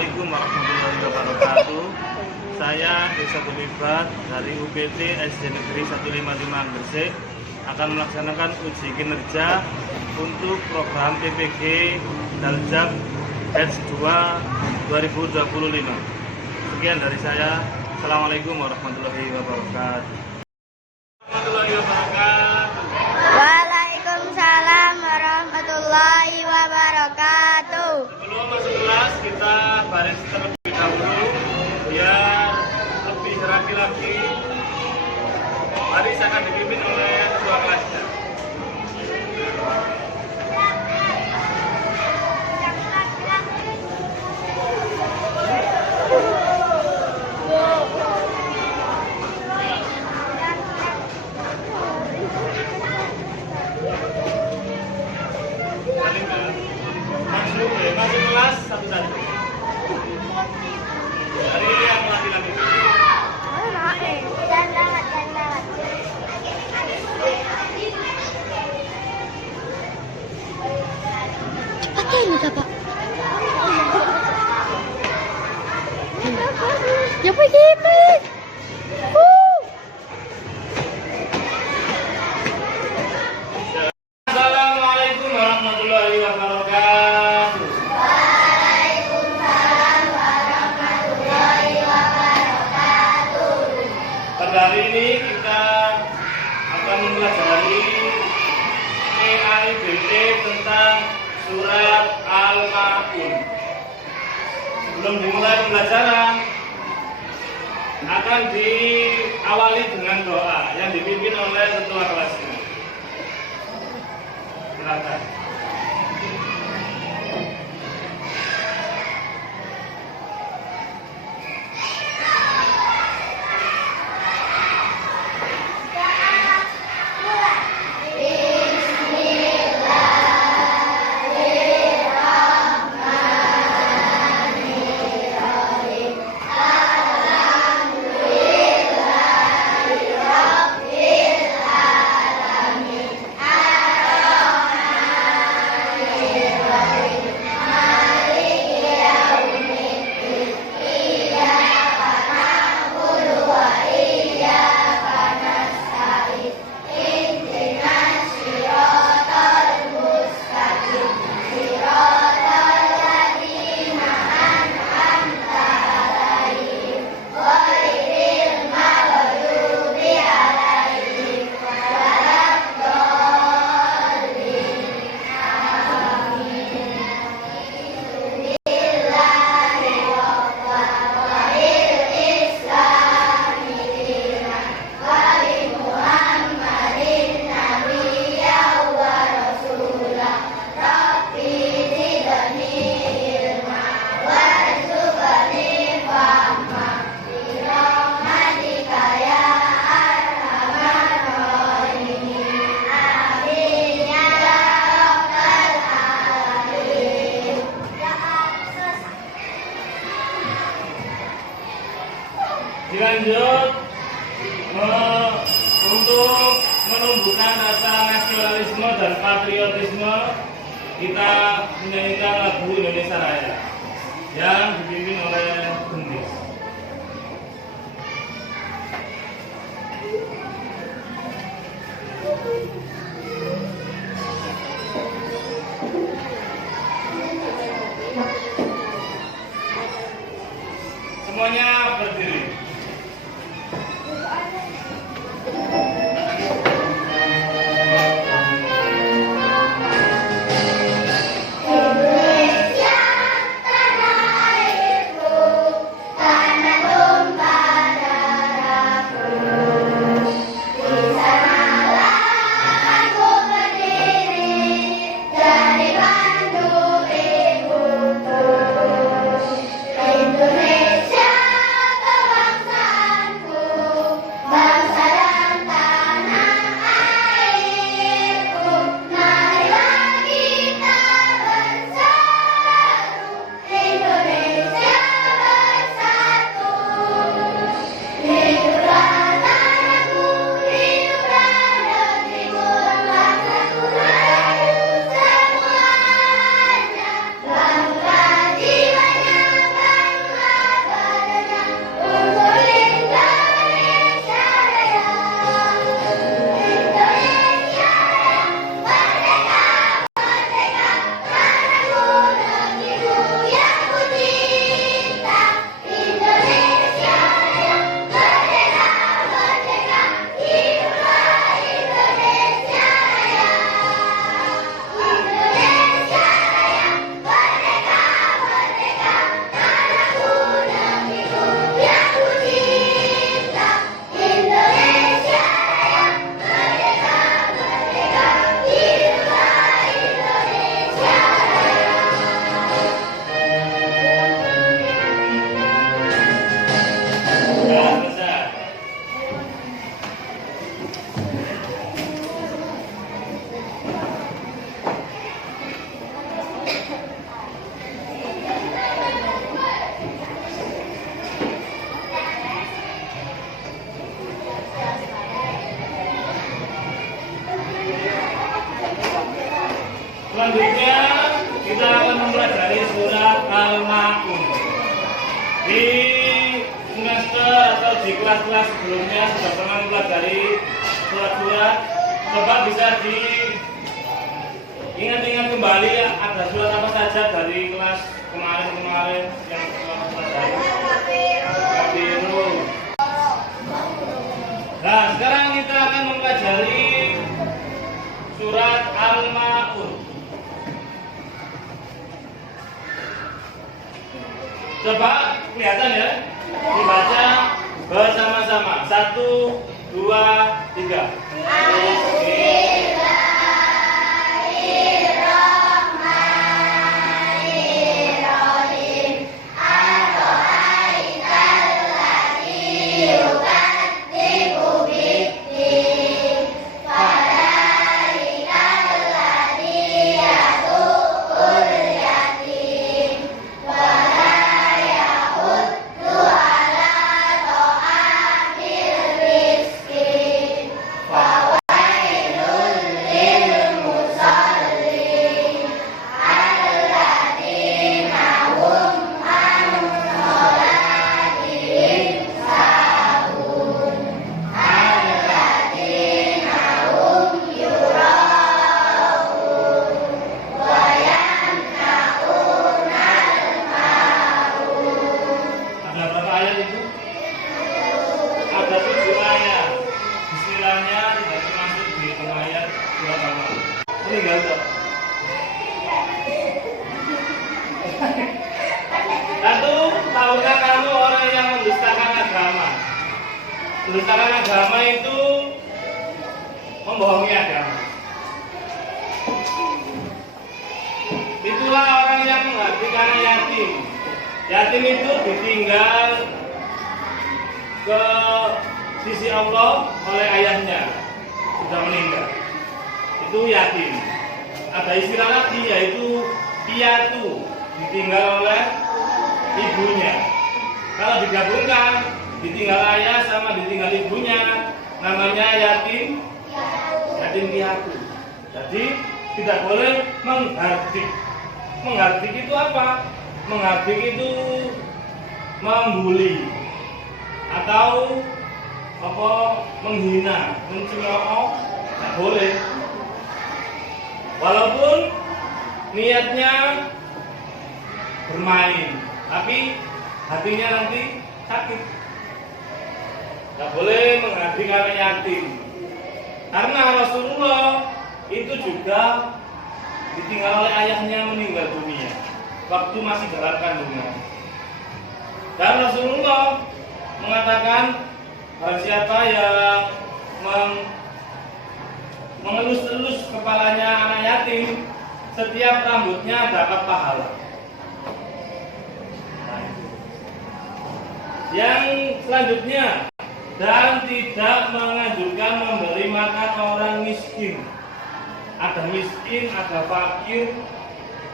Assalamualaikum warahmatullahi wabarakatuh. Saya Desa Gumibat dari UPT SD Negeri 155 Gresik akan melaksanakan uji kinerja untuk program PPG Daljak Batch 2 2025. Sekian dari saya. Assalamualaikum warahmatullahi wabarakatuh. Waalaikumsalam warahmatullahi wabarakatuh. Sebelum masuk kelas, kita baris terlebih dahulu biar lebih rapi-rapi. Baris akan dipimpin oleh ketua kelasnya. Masuk kelas satu-satu. Hari ini yang laki-laki. Cepatnya ini Bapak. Ya pergi. Assalamualaikum warahmatullahi wabarakatuh. Waalaikumsalam warahmatullahi wabarakatuh. Pada hari ini kita akan mempelajari EAIBT tentang surat Al-Maun. Sebelum dimulai pembelajaran, akan diawali dengan doa yang dipimpin oleh ketua kelasnya. Silakan. Dilanjut untuk menumbuhkan rasa nasionalisme dan patriotisme, kita menyanyikan lagu Indonesia Raya yang dipimpin oleh Gendis. Semuanya berdiri. Di sana akan mempelajari surat Al-Ma'un. Di semester atau di kelas-kelas sebelumnya sudah pernah mempelajari surat-surat. Coba bisa diingat-ingat kembali ada surat apa saja dari kelas kemarin-kemarin yang telah mempelajari. Kafirun. Nah, sekarang kita akan mempelajari surat Al-Ma'un. Coba kelihatan ya, dibaca bersama-sama. 1, 2, 3. Satu, tahukah kamu orang yang mendustakan agama? Mendustakan agama itu membohongi agama. Itulah orang yang mengabdikan yatim. Yatim itu ditinggal ke sisi Allah oleh ayahnya, sudah meninggal. Itu yatim. Ada istilah lagi yaitu piatu, ditinggal oleh ibunya. Kalau digabungkan, ditinggal ayah sama ditinggal ibunya, namanya yatim piatu. Jadi tidak boleh menghardik. Menghardik itu apa? Menghardik itu membuli atau apa, menghina, mencemooh, tidak boleh. Walaupun niatnya bermain, tapi hatinya nanti sakit. Tidak boleh menghardik anak yatim. Karena Rasulullah itu juga ditinggal oleh ayahnya meninggal dunia waktu masih dalam kandungan. Dan Rasulullah mengatakan barang siapa yang mengelus-elus kepalanya anak yatim, setiap rambutnya dapat pahala. Yang selanjutnya, dan tidak menganjurkan memberi makan orang miskin. Ada miskin, ada fakir.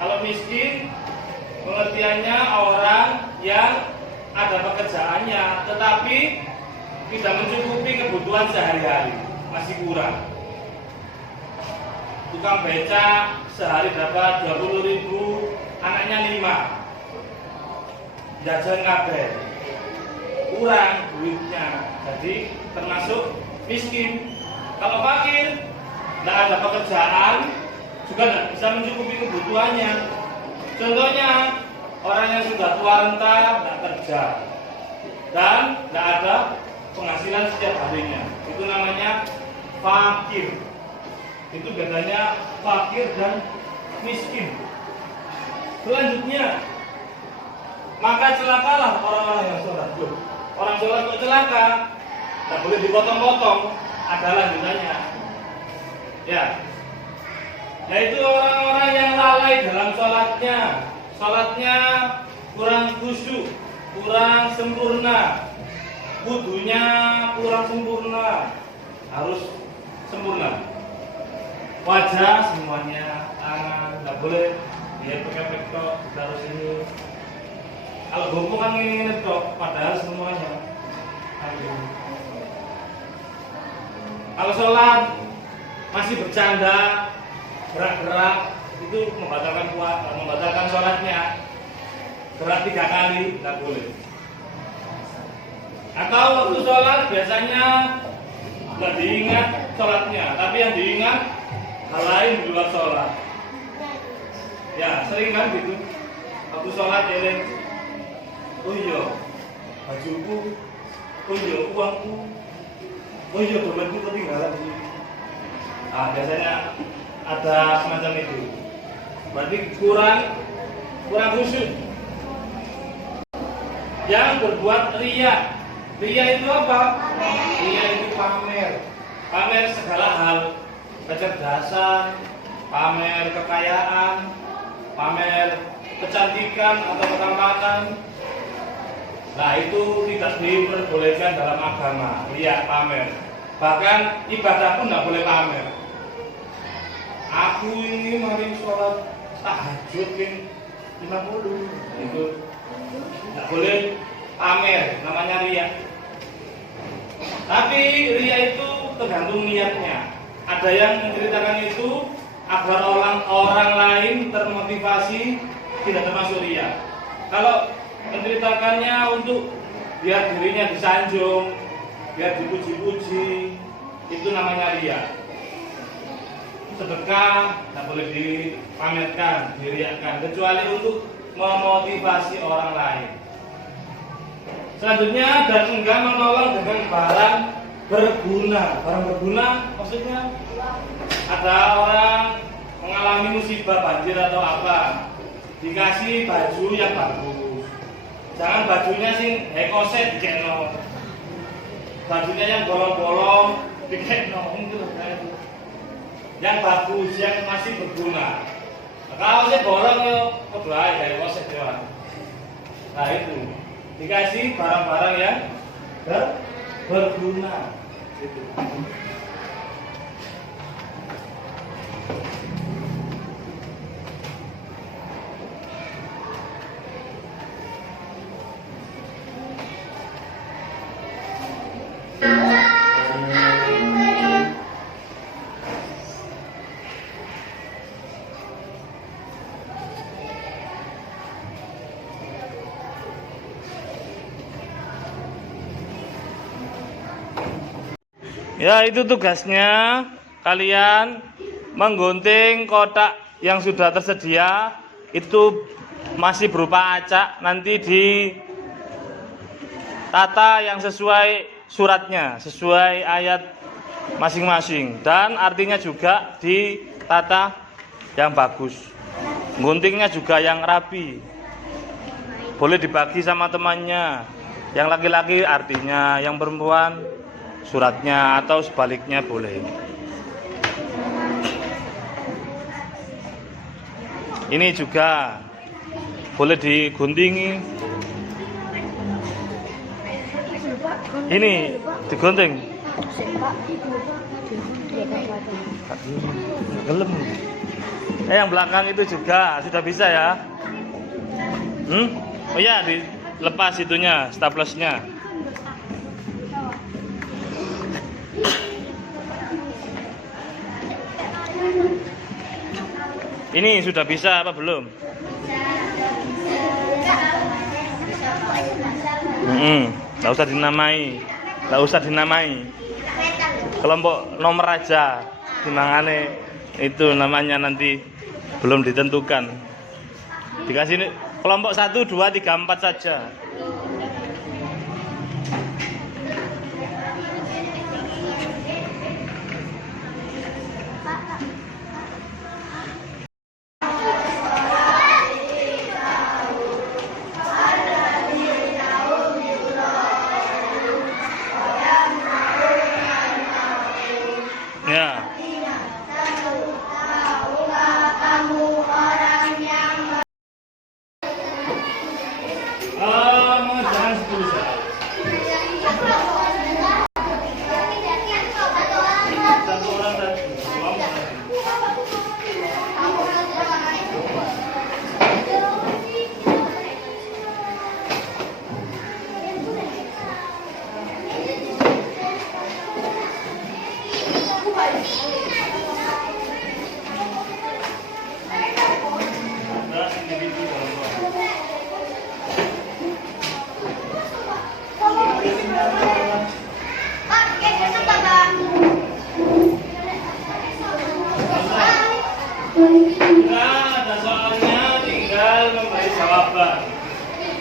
Kalau miskin, pengertiannya orang yang ada pekerjaannya, tetapi tidak mencukupi kebutuhan sehari-hari, masih kurang. Tukang beca sehari dapat 20.000, anaknya 5, jajan kabeh, kurang duitnya, jadi termasuk miskin. Kalau fakir, tidak ada pekerjaan, juga tidak bisa mencukupi kebutuhannya. Contohnya, orang yang sudah tua renta, tidak kerja, dan tidak ada penghasilan setiap harinya, itu namanya fakir. Itu bedanya fakir dan miskin. Selanjutnya, maka celakalah orang-orang yang sholat. Orang sholat kok celaka, tak boleh dipotong-potong. Ada lanjutannya. Ya, yaitu orang-orang yang lalai dalam sholatnya. Sholatnya kurang khusyuk, kurang sempurna, wudunya kurang sempurna, harus sempurna. Wajah semuanya, tangan nggak boleh dia pakai tok, harus ini. Kalau bumbu kan ini tok, padahal semuanya. Kalau sholat masih bercanda, gerak-gerak, itu membatalkan sholatnya. Gerak 3 kali nggak boleh. Atau waktu sholat biasanya nggak diingat sholatnya, tapi yang diingat hal lain di luar sholat. Ya sering kan gitu. Waktu sholat eling, oh iya bajuku, oh iya uangku, oh iya dompetku ketinggalan di sini. Nah biasanya ada semacam itu. Berarti kurang khusyuk. Yang berbuat riya. Riya itu apa? Riya itu pamer. Pamer segala hal, kecerdasan, pamer kekayaan, pamer kecantikan atau ketampanan. Nah itu tidak diperbolehkan dalam agama. Riya, pamer. Bahkan ibadah pun tidak boleh pamer. Aku ini mari sholat tahajud ping 50. Itu tidak boleh pamer, namanya riya. Tapi riya itu tergantung niatnya. Ada yang menceritakan itu agar orang lain termotivasi, tidak termasuk riya. Kalau menceritakannya untuk biar dirinya disanjung, biar dipuji-puji, itu namanya riya. Sedekah tidak boleh dipamerkan, diriakan, kecuali untuk memotivasi orang lain. Selanjutnya, dan enggak menolong dengan barang berguna. Barang berguna maksudnya ada orang mengalami musibah banjir atau apa, dikasih baju yang bagus. Jangan bajunya sing ekoset dikeno, bajunya yang bolong-bolong dikeno, itu loh kayak itu. Yang bagus, yang masih berguna. Nah, kalau saya bolong yo, kebelah kayak ekoset ya. Nah itu dikasih barang-barang yang berguna. Gitu. Ya itu tugasnya, kalian menggunting kotak yang sudah tersedia, itu masih berupa acak, nanti ditata yang sesuai suratnya, sesuai ayat masing-masing, dan artinya juga ditata yang bagus. Guntingnya juga yang rapi, boleh dibagi sama temannya, yang laki-laki artinya, yang perempuan suratnya, atau sebaliknya boleh. Ini juga boleh diguntingi. Ini digunting. Gelem. Yang belakang itu juga sudah bisa ya. Oh ya, dilepas itunya, staplesnya. Ini sudah bisa apa belum? Nggak usah dinamai, nggak usah dinamai. Kelompok nomor aja, dimangane itu namanya nanti belum ditentukan. Dikasih kelompok 1, 2, 3, 4 saja. Ya. Jangan 10 saat. Satu orang dan dua orang. Sudah ada soalnya, tinggal memberi jawaban.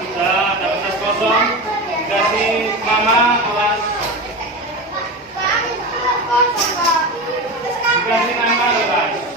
Sudah ada kertas kosong, dikasih mama awas. Dikasih nama awas.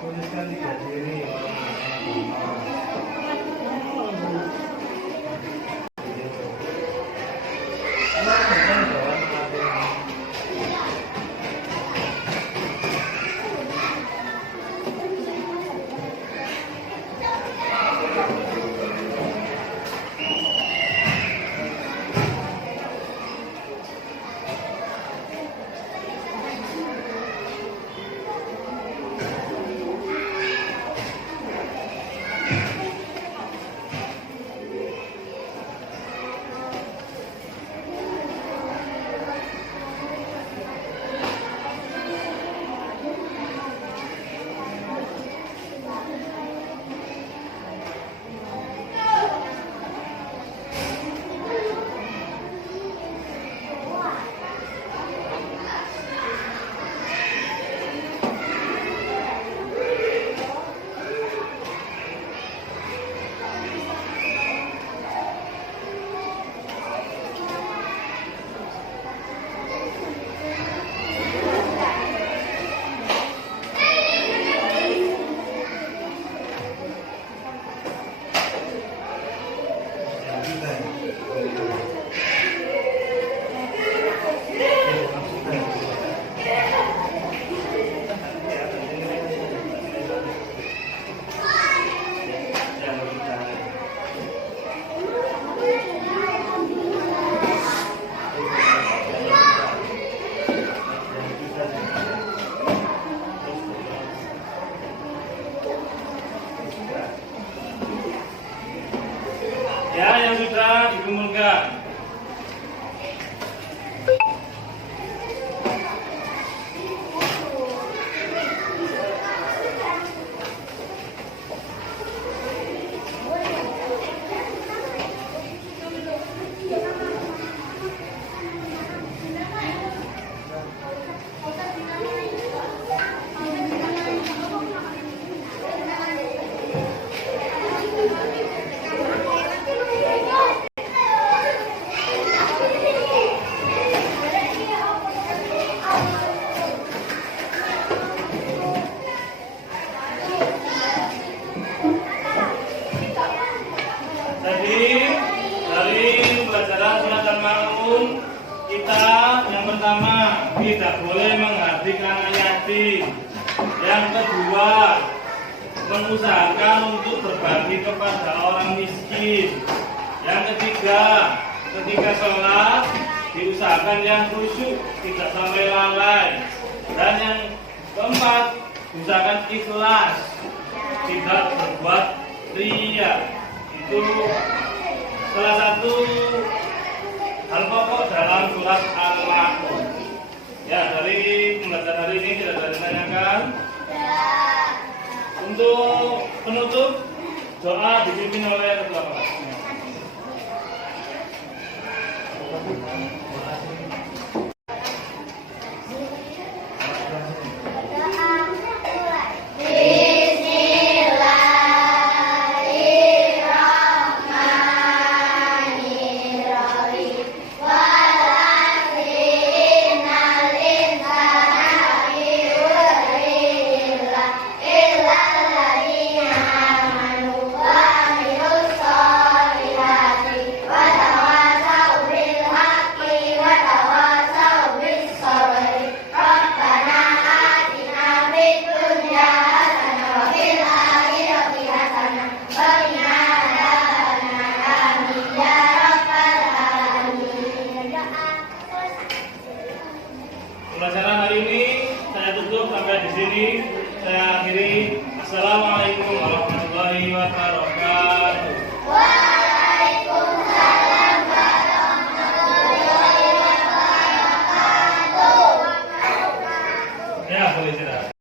Tuliskan di sini. Ya, yang sudah dikumpulkan. Jadi dari pelajaran surat Al-Maun kita yang pertama tidak boleh menghabiskan yatim. Yang kedua mengusahakan untuk berbagi kepada orang miskin. Yang ketiga ketika sholat diusahakan yang khusyuk, tidak sampai lalai. Dan yang keempat usahakan ikhlas, tidak berbuat ria. Itu salah satu hal pokok dalam surat Al-Maun. Ya, dari pembelajaran hari ini tidak ada ditanyakan. Untuk penutup doa dipimpin oleh ketua kelas. Pelajaran hari ini saya tutup sampai di sini. Saya akhiri. Assalamualaikum warahmatullahi wabarakatuh.